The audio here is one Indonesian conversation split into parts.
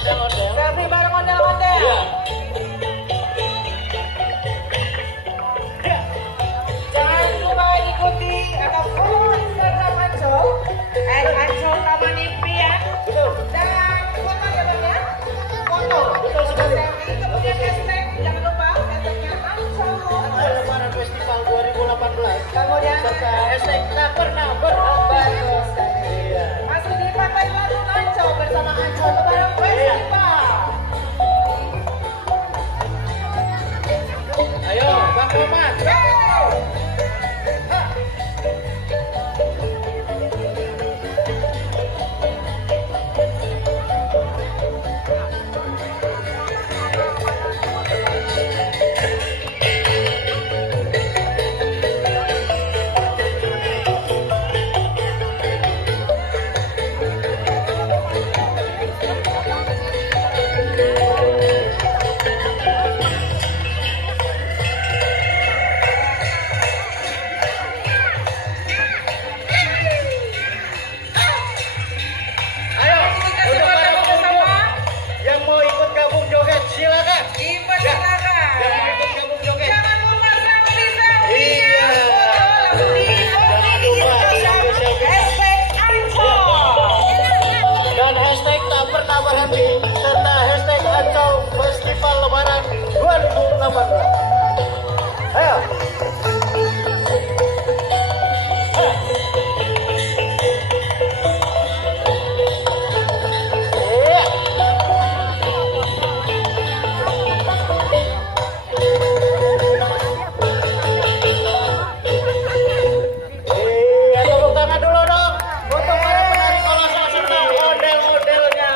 ondel-ondel. Selfie bareng ondel-ondel. Iya. Jangan lupa ikuti atau follow Instagram Ancol. Ancol Taman Impian. Betul. Dan foto ya Bang ya. Foto. Betul sekali. Selfie. Kemudian hashtag. Jangan lupa hashtagnya Ancol. Lebaran Festival 2018. Kemudian Serta hashtag tak pernah berhambat. Iya. masih di Pantai Batu Ancol bersama Ancol Lebaran Festival. Ayo, Bang Roman. Ayo, untuk para pengunjung yang mau ikut gabung joget silakan. Dipersilakan. Yang mau ikut gabung joget. Jangan lupa selfie. Iya. Jangan lupa selfie-selfie. Hashtag Ancol. Dan hashtag tak pernah berhenti serta hashtag Ancol Festival Lebaran 2018. Ayo. Iya. Iya, tepuk tangan dulu dong untuk para penari kolosal serta ondel-ondelnya.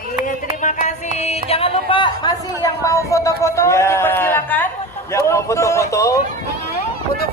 Iya, terima kasih. Jangan lupa masih yang mau foto-foto Ya. dipersilakan. Yang mau Untuk- foto-foto, Untuk